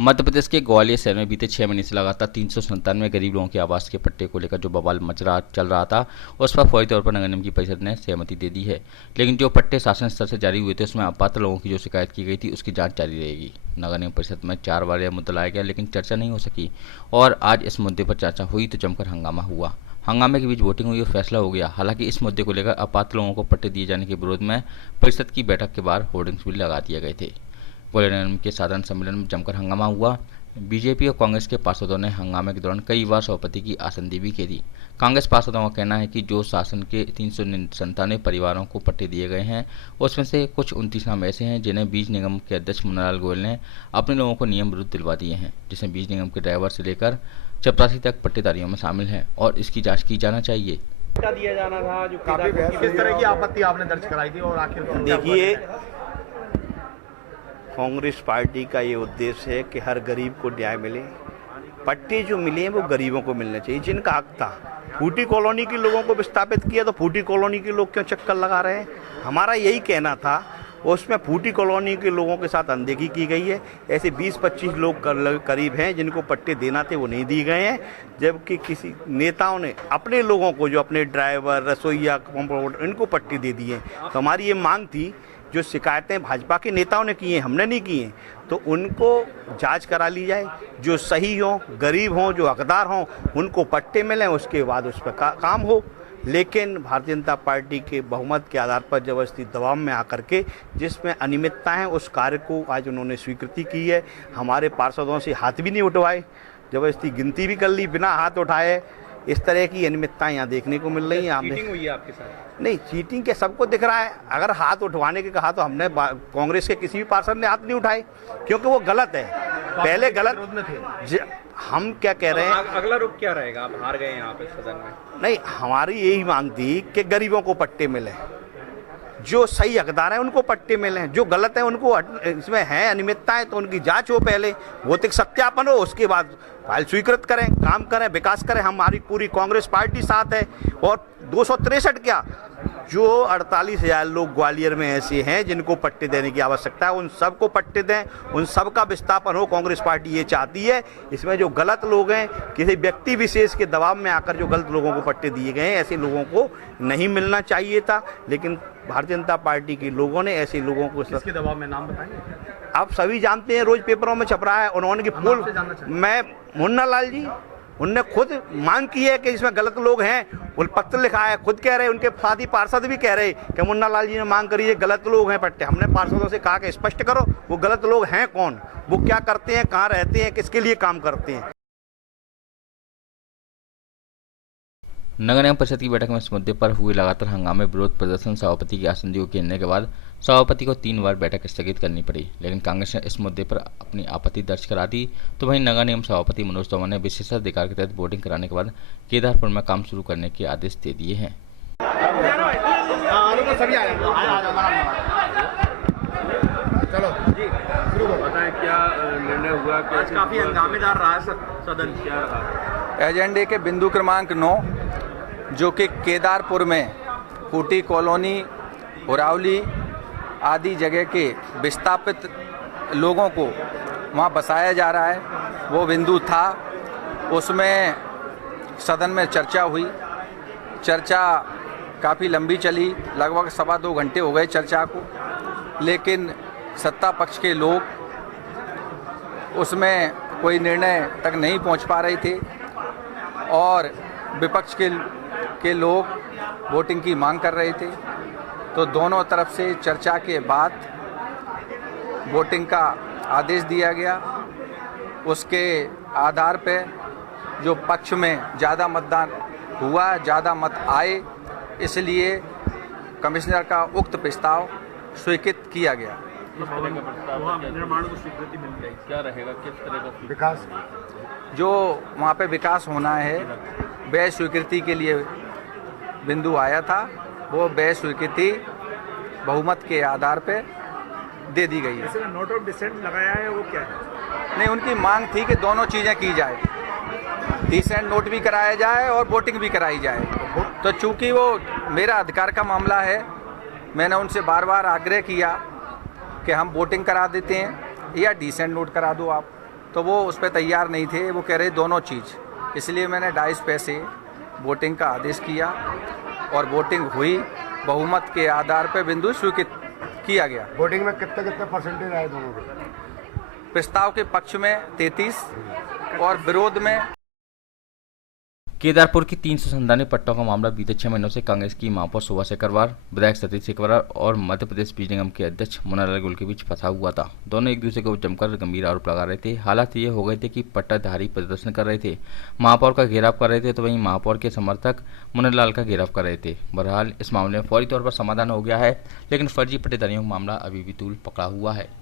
मध्य प्रदेश के ग्वालियर शहर में बीते 6 महीने से लगातार 397 गरीब लोगों के आवास के पट्टे को लेकर जो बवाल चल रहा था, उस पर फौरी तौर पर नगर निगम की परिषद ने सहमति दे दी है। लेकिन जो पट्टे शासन स्तर से जारी हुए थे, उसमें अपात्र लोगों की जो शिकायत की गई थी, उसकी जांच जारी रहेगी। नगर निगम परिषद में 4 बार यह मुद्दा लाया गया, लेकिन चर्चा नहीं हो सकी और आज इस मुद्दे पर चर्चा हुई तो जमकर हंगामा हुआ। हंगामे के बीच वोटिंग हुई और फैसला हो गया। हालांकि इस मुद्दे को लेकर अपात्र लोगों को पट्टे दिए जाने के विरोध में परिषद की बैठक के बाहर होर्डिंग्स भी लगा दिए गए थे। ग्वालियर निगम के साधारण सम्मेलन में जमकर हंगामा हुआ। बीजेपी और कांग्रेस के पार्षदों ने हंगामे के दौरान कई बार सभापति की आसंदी भी की थी। कांग्रेस पार्षदों का कहना है कि जो शासन के 397 परिवारों को पट्टे दिए गए हैं, उसमें से कुछ 29 नाम ऐसे हैं जिन्हें बीज निगम के अध्यक्ष मुन्नालाल गोयल ने अपने लोगों को नियम विरुद्ध दिलवा दिए हैं, जिसमें बीज निगम के ड्राइवर से लेकर चपरासी तक पट्टेदारियों में शामिल हैं और इसकी जाँच की जाना चाहिए। दिया जाना था जो किस तरह की आपत्ति आपने दर्ज कराई थी और आखिर देखिए, कांग्रेस पार्टी का ये उद्देश्य है कि हर गरीब को न्याय मिले। पट्टे जो मिले हैं वो गरीबों को मिलने चाहिए, जिनका हक था। फूटी कॉलोनी के लोगों को विस्थापित किया तो फूटी कॉलोनी के लोग क्यों चक्कर लगा रहे हैं? हमारा यही कहना था। उसमें फूटी कॉलोनी के लोगों के साथ अनदेखी की गई है। ऐसे 20-25 लोग करीब हैं जिनको पट्टे देना थे, वो नहीं दिए गए हैं, जबकि किसी नेताओं ने अपने लोगों को, जो अपने ड्राइवर, रसोईया, कंपाउंडर, इनको पट्टे दे दिए। तो हमारी ये मांग थी, जो शिकायतें भाजपा के नेताओं ने की हैं, हमने नहीं की हैं, तो उनको जांच करा ली जाए। जो सही हों, गरीब हों, जो हकदार हों, उनको पट्टे मिलें, उसके बाद उस पर काम हो। लेकिन भारतीय जनता पार्टी के बहुमत के आधार पर जबरदस्ती दबाव में आकर के जिसमें अनियमितता है, उस कार्य को आज उन्होंने स्वीकृति की है। हमारे पार्षदों से हाथ भी नहीं उठवाए, जबरदस्ती गिनती भी कर ली बिना हाथ उठाए। इस तरह की अनियमितताएं यहाँ देखने को मिल रही हैं। चीटिंग हुई है आपके साथ? नहीं, चीटिंग के सबको दिख रहा है। अगर हाथ उठवाने के कहा तो हमने कांग्रेस के किसी भी पार्षद ने हाथ नहीं उठाए, क्योंकि वो गलत है। पहले गलत में थे। हम क्या कह रहे हैं, अगला रुख क्या रहेगा? आप हार गए यहाँ पे सदन में। नहीं, हमारी यही मांग थी कि गरीबों को पट्टे मिले, जो सही हकदार हैं उनको पट्टे मिलें, जो गलत है उनको, इसमें है अनियमितताएं तो उनकी जांच हो, पहले भौतिक सत्यापन हो, उसके बाद फाइल स्वीकृत करें, काम करें, विकास करें। हमारी पूरी कांग्रेस पार्टी साथ है। और 263 क्या, जो 48,000 लोग ग्वालियर में ऐसे हैं जिनको पट्टे देने की आवश्यकता है, उन सबको पट्टे दें, उन सबका विस्थापन हो। कांग्रेस पार्टी ये चाहती है। इसमें जो गलत लोग हैं, किसी व्यक्ति विशेष के दबाव में आकर जो गलत लोगों को पट्टे दिए गए हैं, ऐसे लोगों को नहीं मिलना चाहिए था। लेकिन भारतीय जनता पार्टी के लोगों ने ऐसे लोगों को, किसके दबाव में, नाम बताएंगे? आप सभी जानते हैं, रोज पेपरों में छप रहा है। उन्होंने की फुल, मैं मुन्नालाल जी, उनने खुद मांग की है कि इसमें गलत लोग हैं, वो पत्र लिखा है, खुद कह रहे, उनके साथी पार्षद भी कह रहे कि मुन्नालाल जी ने मांग करी है, गलत लोग हैं पट्टे। हमने पार्षदों से कहा कि स्पष्ट करो वो गलत लोग हैं कौन, वो क्या करते हैं, कहाँ रहते हैं, किसके लिए काम करते हैं। नगर निगम परिषद की बैठक में इस मुद्दे पर हुए लगातार हंगामे, विरोध प्रदर्शन, सभापति की आसंदी को घेरने के बाद सभापति को 3 बार बैठक स्थगित करनी पड़ी। लेकिन कांग्रेस ने इस मुद्दे पर अपनी आपत्ति दर्ज करा दी, तो वहीं नगर निगम सभापति मनोज तोमर ने विशेषाधिकार के तहत वोटिंग कराने के बाद केदारपुर में काम शुरू करने के आदेश दे दिए हैं। चलो जी, शुरू बताएं क्या निर्णय हुआ? आज काफी हंगामेदार रहा सदन, क्या रहा? एजेंडे के बिंदु क्रमांक 9, जो कि केदारपुर में फूटी कॉलोनी, उरावली आदि जगह के विस्थापित लोगों को वहाँ बसाया जा रहा है, वो बिंदु था। उसमें सदन में चर्चा हुई। चर्चा काफ़ी लंबी चली, लगभग 2.25 घंटे हो गए चर्चा को। लेकिन सत्ता पक्ष के लोग उसमें कोई निर्णय तक नहीं पहुंच पा रहे थे और विपक्ष के लोग वोटिंग की मांग कर रहे थे। तो दोनों तरफ से चर्चा के बाद वोटिंग का आदेश दिया गया। उसके आधार पर जो पक्ष में ज़्यादा मतदान हुआ, ज़्यादा मत आए, इसलिए कमिश्नर का उक्त प्रस्ताव स्वीकृत किया गया। निर्माण को स्वीकृति मिल गई, क्या रहेगा, किस तरह का विकास? जो वहाँ पे विकास होना है, वह स्वीकृति के लिए बिंदु आया था, वो वह स्वीकृति बहुमत के आधार पे दे दी गई है। नोट ऑफ डिसेंट लगाया है, वो क्या है? नहीं, उनकी मांग थी कि दोनों चीज़ें की जाए, डिसेंट नोट भी कराया जाए और वोटिंग भी कराई जाए। तो चूंकि वो मेरा अधिकार का मामला है, मैंने उनसे बार बार आग्रह किया कि हम वोटिंग करा देते हैं या डिसेंट नोट करा दो आप। तो वो उस पर तैयार नहीं थे, वो कह रहे दोनों चीज़। इसलिए मैंने 2.5 पैसे वोटिंग का आदेश किया और वोटिंग हुई, बहुमत के आधार पर बिंदु स्वीकृत किया गया। वोटिंग में कितने कितने परसेंटेज आए दोनों के? प्रस्ताव के पक्ष में 33 और विरोध में। केदारपुर की 397 पट्टों का मामला बीते 6 महीनों से कांग्रेस की महापौर शोभा शेखरवार, विधायक सतीश शेखरवार और मध्य प्रदेश बीज निगम के अध्यक्ष मुन्नालाल गुल के बीच फंसा हुआ था। दोनों एक दूसरे को जमकर गंभीर आरोप लगा रहे थे। हालात ये हो गए थे कि पट्टाधारी प्रदर्शन कर रहे थे, महापौर का घेराव कर रहे थे, तो वहीं महापौर के समर्थक मुन्नालाल का घेराव कर रहे थे। बहरहाल इस मामले में फौरी तौर पर समाधान हो गया है, लेकिन फर्जी पट्टेदारियों का मामला अभी भी तूल पकड़ा हुआ है।